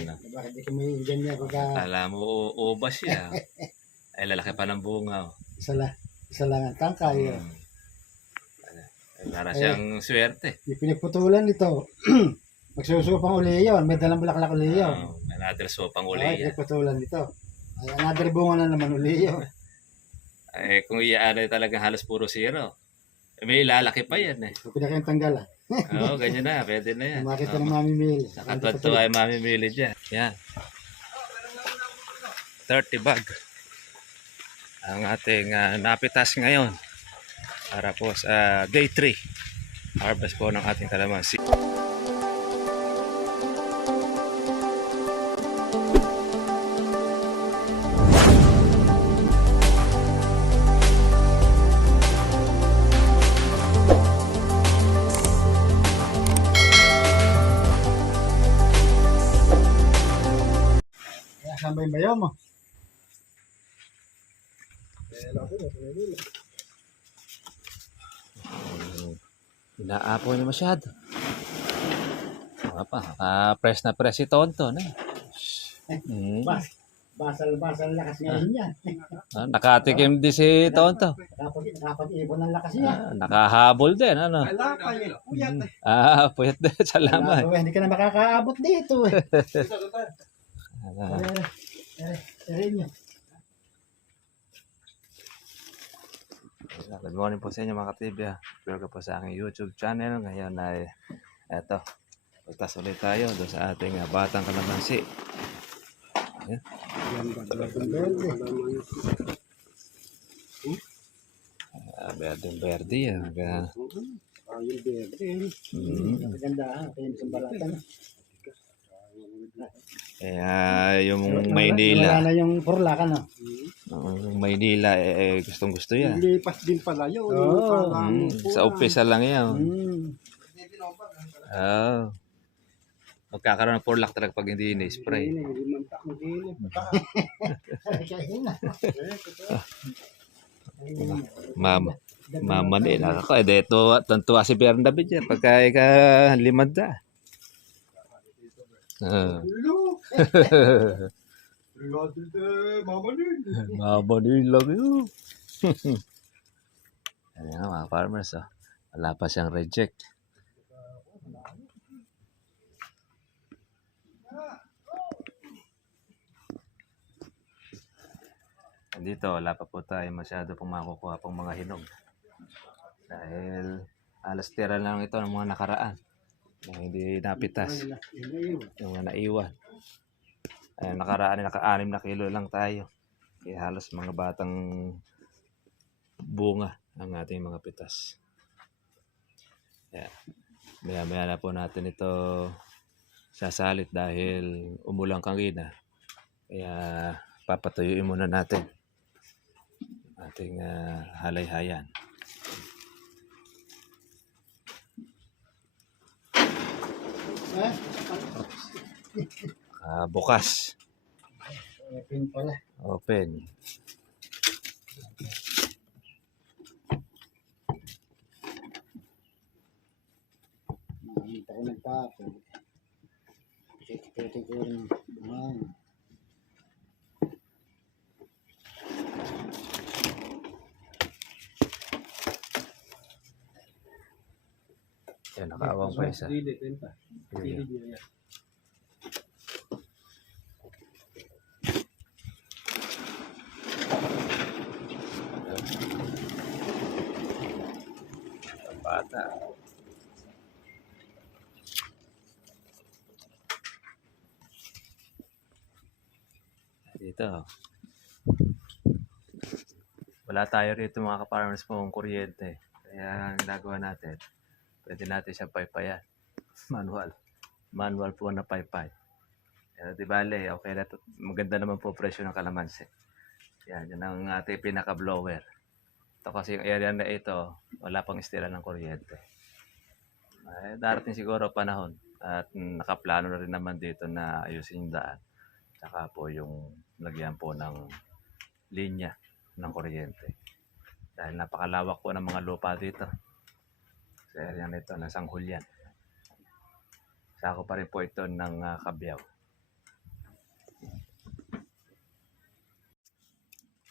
ano. Bakit di ka may ganyan pagka Kala mo ubas siya. Ay, lalaki pa ng bunga. Oh. isa lang ang tangkay. Ay, para siyang swerte. Yung pinagputulan nito, magsusupang uli yun. May dalang bulaklak uli yun. Another sopang Ay, uli yan. pinagputulan nito. Ay, another bunga na naman uli yun. Ay, kung iyaanay talaga halos puro zero. May lalaki pa yan eh. Kung pinakayang tanggal Oo, ganyan na. Pwede na yan. Makita ng mamimili. Nakatwad-tuwa ay mamimili dyan. Yan. 30 bag. Ang ating napitas ngayon. Para po sa day 3. Harvest po ng ating kalamansi. Saan ba yung bayaw mo? Inaapoy na masyado. Press na press si Tonton eh. Basal lakas ngayon yan. Nakatikim din si Tonton. Nakapag-ipon ng lakas niya. Nakahabol din, ano? Puyat din. Salamat. Hindi ka na makakaabot dito eh. Good morning po sa inyo mga katibya. Welcome po sa aking YouTube channel. Ngayon ay eto, pagtas ulit tayo doon sa ating batang kalamansi. Ayan. Berdeng berde yan. Yung berde. Maganda ha. Kaya yung sambalatan. Kaya yung Maynila. Wala na yung purlakan no? Yung Maynila gustong gusto yan. Lipas din pala yun. Sa umpisa lang yan. Magkakaroon ng porlak talaga pag hindi ini-spray. Mama nila. Ako, ito, tantuwa si Bern David yan. Pagka ika-5. Mama nila yun. Ayan mga farmers. Wala pa siyang reject. Dito, wala pa po tayo masyado pong makukuha pong mga hinog. Dahil alas tira lang ito ng mga nakaraan. Yung hindi napitas. Yung mga naiwan. Ay, nakaraan, naka-6 na kilo lang tayo. Kaya halos mga batang bunga ang ating mga pitas. Yeah. Maya-maya na po natin ito sasalit dahil umulang kanina. Kaya papatuyuin muna natin ating halay-hayan. Bukas. Open pala. Open. Hindi ako nagpapag. Pwede ko rin. Yan, nakaawang pa isa. Bata. Dito. Wala tayo rito mga ka-farmers pong kuryente. Kaya ang ginagawa natin, pwede natin siya paypayan. Manual po na paypay. Di bale, okay na to. Maganda naman po presyo ng kalamansi. Yan ang ating pinaka-blower. Ito kasi yung area na ito, wala pang istila ng kuryente. Darating siguro panahon at nakaplano na rin naman dito na ayusin yung daan. Saka po yung lagyan po ng linya ng kuryente. Dahil napakalawak po ng mga lupa dito. Sa area nito, ng Sangguniang. Sako pa rin po ito ng Cabiao.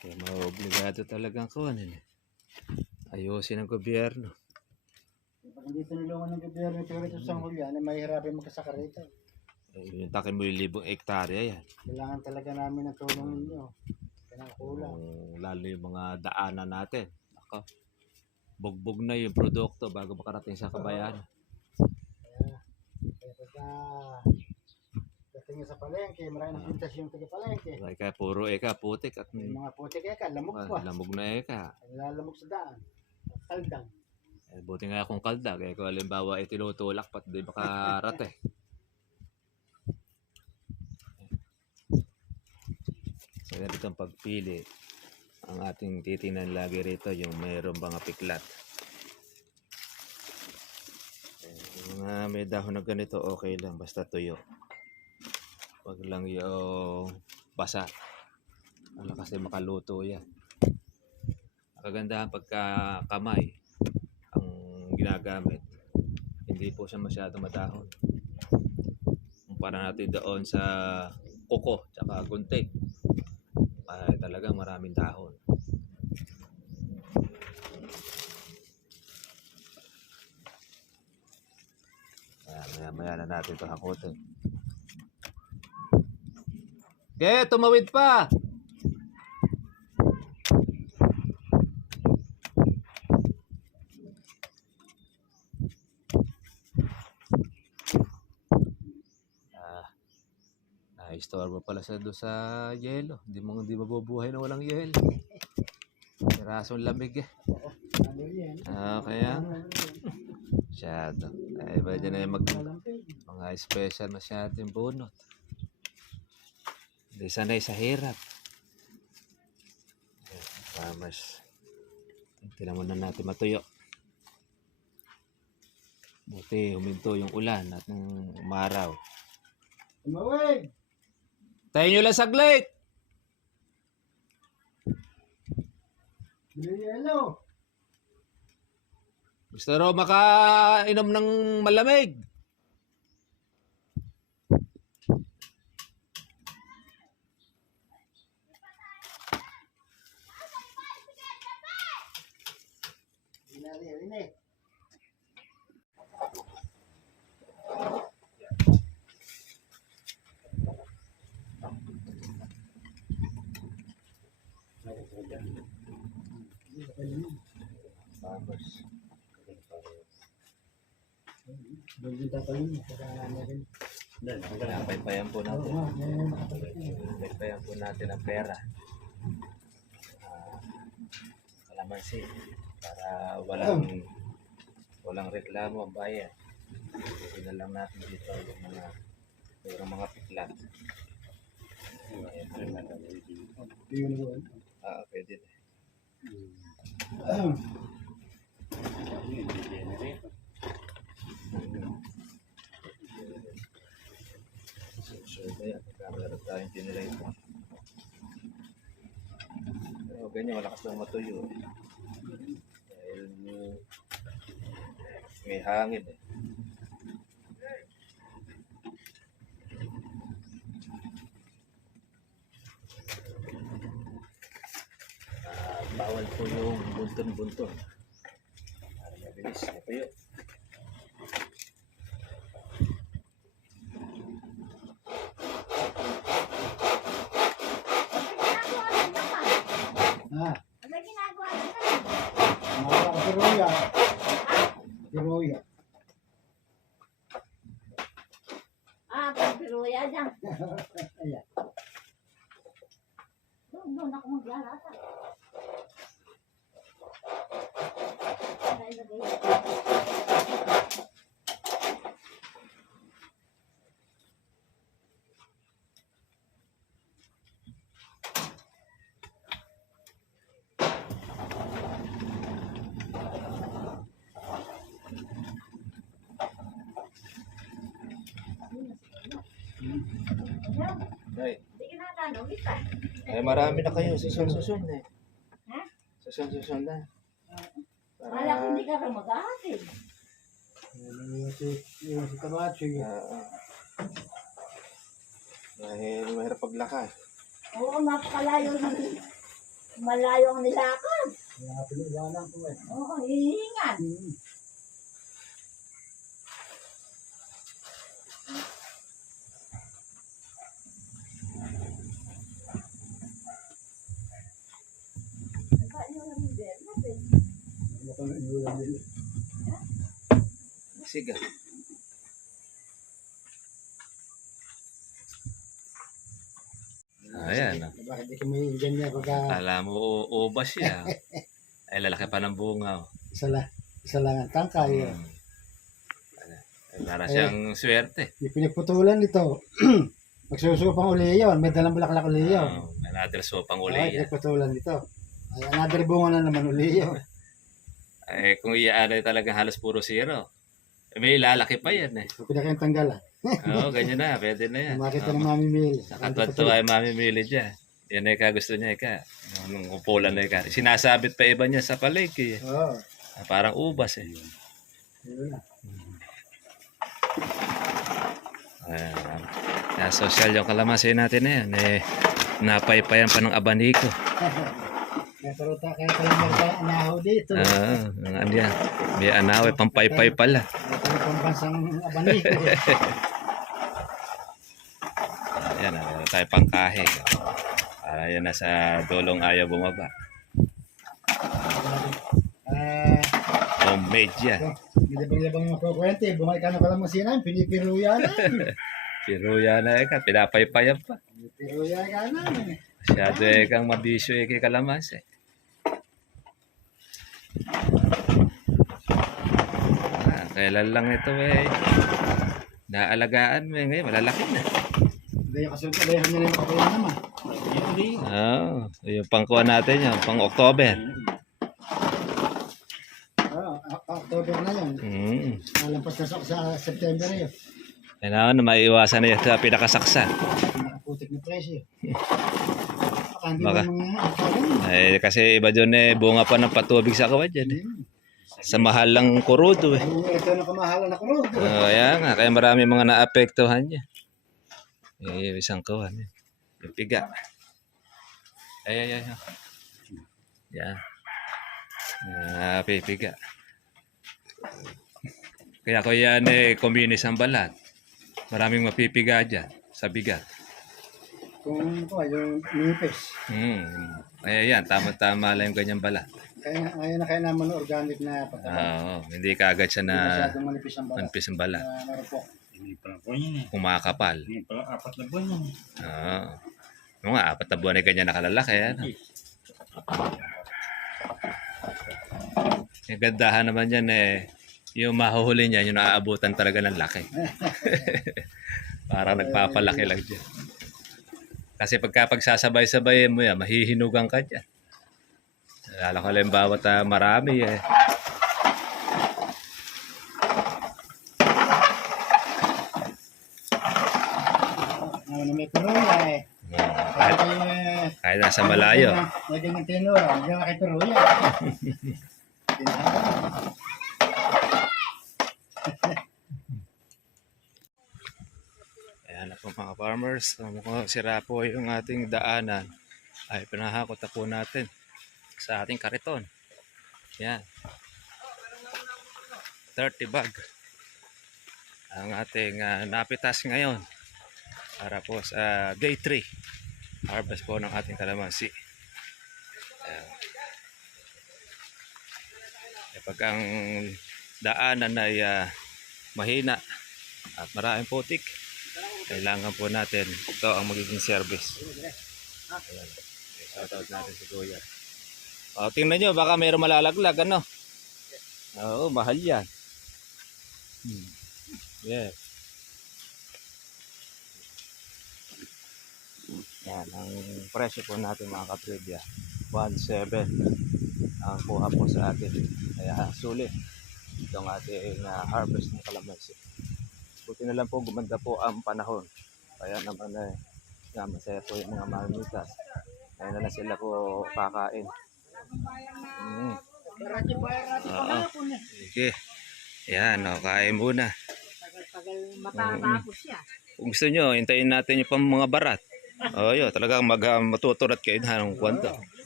Kaya maobligado talagang kuhanin eh. Ayusin ng gobyerno. Pag hindi tinulungan ng gobyerno ito rito sa Sangguniang, ay mahirapin magkasaka rito. Yung takin mo yung 1,000 hektarya yan. Kailangan talaga namin ng tulong ninyo. Kailangan kulang. Lalo yung mga daanan natin. Ako, bugbog na yung produkto bago makarating sa kabayan. Kaya pagka dating sa palengke, marami ng pintas yung taga-palengke. Kaya puro eka, putik at Yung mga putik lamok pa. lamog na eka. Lalamog sa daan. Kaldang. Buti nga akong kalda. Kaya kung halimbawa tinutulak pat di makarate. So ganito ang pagpili. Ang ating titingnan lagi rito yung mayroong mga piklat. Yung may dahon na ganito okay lang basta tuyo. Wag lang yung basa. Ano kasi makaluto yan. Kagandahan pagka kamay ang ginagamit. Hindi po siya masyado madahon. Kumpara natin doon sa kuko tsaka gunting. Ay talagang maraming dahon. Maya na natin ito hakutin. Okay, tumawid pa! Istorbo pala sa doon sa yelo. Hindi mabubuhay na walang yelo. Pirasong lamig eh. Ano yan? Kaya masyado. Ay ba dyan ay mga special masyado yung bunot. Hindi sanay sa hirap. Farmers. Tingnan muna natin matuyo. Buti huminto yung ulan at nung umaraw. Tumawid! Tayo nyo lang saglit! Yelo! Gusto raw makainom ng malamig. Ine. Farmers. Doon tatalin. Paypayan po natin. Paypayan po natin ang pera. Kalamansi. Para walang reklamo ang bayan. Hindi na lang natin dito yung mga piklat. Pwede na. So, kaya meron tayong generator. Pero ganyan, malakas lang matuyo. Dahil may hangin eh. Bawal po yung bunton-bunton. Para mabilis matuyo. Ano ginagawa nito? Mga kasiroya. Kasiroya. Pagpiruya dyan. Ayan. Doon ako maglalata. Ay, Hindi kinakano, kita. marami na kayo. Susun eh. Ha? Susun na. Wala kung hindi ka rin mag-ahatid. Yung si Tabacho yun. Dahil mahirap paglakad. Oo, napakalayo ng malayo ang nilakad. Kaya nga piniwanan ko eh. Oo, hihingan. Ano kang inulan nila? Siga. Ayan. Bakit di ka may ganyan pagka Kala mo ubas siya. Ay, lalaki pa ng bunga. Oh. isa lang ang tangkay. Mm. Ay, para siyang swerte. Yung pinagputulan nito, magsusupang uli yun. May dalang bulaklak uli yun. Oh, another sopang Ay, uli yan. pinagputulan nito. Ay, another bunga na naman uli yun. Ay, kung iaan ay talagang halos puro zero. Eh, may lalaki pa yan eh. So, pinakayang tanggal ah. Oo, ganyan na. Pwede na yan. Makita Oo. ng mamimili. Nakatwad-tuwa ay mamimili dyan. Yan ay kagusto niya ika. Nung upulan na ika. Sinasabit pa iba niya sa palengke. Eh. Oo. Parang ubas eh. Yun na. Ayan. Kaya social yung kalamansi natin na yan. Eh, napaypayan pa ng abaniko. Kaya talang marga anahaw dito. Ano yan. May anaw, pampaypay pala. Ito yung pambansang abaniko. Ayan, meron tayo pangkahe. Para yan nasa dulong ayaw bumaba. Homemade yan. Nilabang-labang yung kukwente. Bumay ka na pala masinan. Pinipiruya na. Piruya na eka, pinapaypayan pa. Pinipiruya ka na. Masyado kang mabisyo kay kalamansi. Kailan lang ito eh. Naalagaan mo ngayon, malalaki na. Hindi yung kasunod. Alayhan nila yung kapaya naman. Yung pangkuha natin yun, pang October. October na yun. Nalampas na sa September na yun. Kailangan na maiwasan na yun sa pinakasaksa. Nakaputik na presyo. Baka hindi Baka. mo mga akalan. Kasi iba dyan bunga pa ng patubig sa kawad yan. Sa mahal lang kurudo eh. Ito na kamahalan na kurog. Kaya nga, kaya marami mga naapektuhan niya. Isang kawan. Yung piga. Ay. Yan. Pipiga. Kaya ko yan communis ang balat. Maraming mapipiga dyan sa bigat. Kung ito yung nipis. Ayan, tama-tama lang yung ganyang balat. Kaya na kaya naman organic na pagkakas. Hindi kaagad siya na Masyadong manipis ang balat. manipis ang balat. Marupok. Hindi pala po yun eh. Kumakapal. Hindi pala 4 na buwan yun. Oo nga, 4 na buwan ay ganyan nakalalaki. Yung gandahan naman yan yung mahuhuli niya, yung naaabutan talaga ng laki. Parang nagpapalaki lang dyan. Kasi pagsasabay-sabay mo yan, mahihinugan ka dyan. Lalo ko lang bawat marami eh. Ano may piruya eh. Kahit nasa malayo. May ganyan tinura. Hindi na kay piruya. Ayan na po mga farmers. Mukhang sira po yung ating daanan. Ay pinahakot na po natin sa ating kariton. Yan. 30 bag. Ang ating napitas ngayon. Para po sa day 3. Harvest po ng ating kalamansi. Ayan. Kapag ang daanan ay mahina at maraming putik, kailangan po natin ito ang magiging service. Ayan. Shoutout natin si Kuya. Tingnan nyo, baka mayroong malalaglag, ano? Oo, mahal yan. Yeah. Yan, ang presyo po natin mga katribya, 1.7 ang kuha po sa atin. Kaya sulit itong ating harvest ng kalamansi. Buti na lang po, gumanda po ang panahon. Kaya naman masaya po yung mga mamimitas. Kaya na sila po kakain. Sige. Yan, kain muna. Tagal matatapos siya. Kung gusto nyo, hintayin natin yung pang mga barat. Yun, talagang matuturat kayo na ng kwento.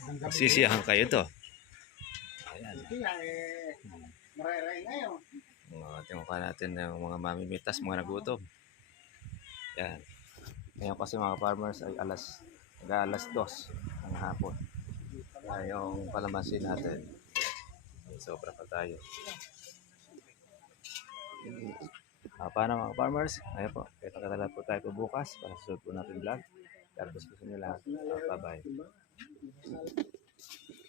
Sisiyahan kayo to. Ayan. Kaya maray-ray ngayon. Tingnan natin yung mga mamimitas, mga nagutom. Yan. Ngayon kasi mga farmers ay alas 2 ng hapon. Yung kalamansi natin. Sobra pa tayo. Paano mga farmers? Ngayon po, kita-kita po tayo po bukas para susunod po natin vlog. Tapos gusto nyo lahat. Bye-bye.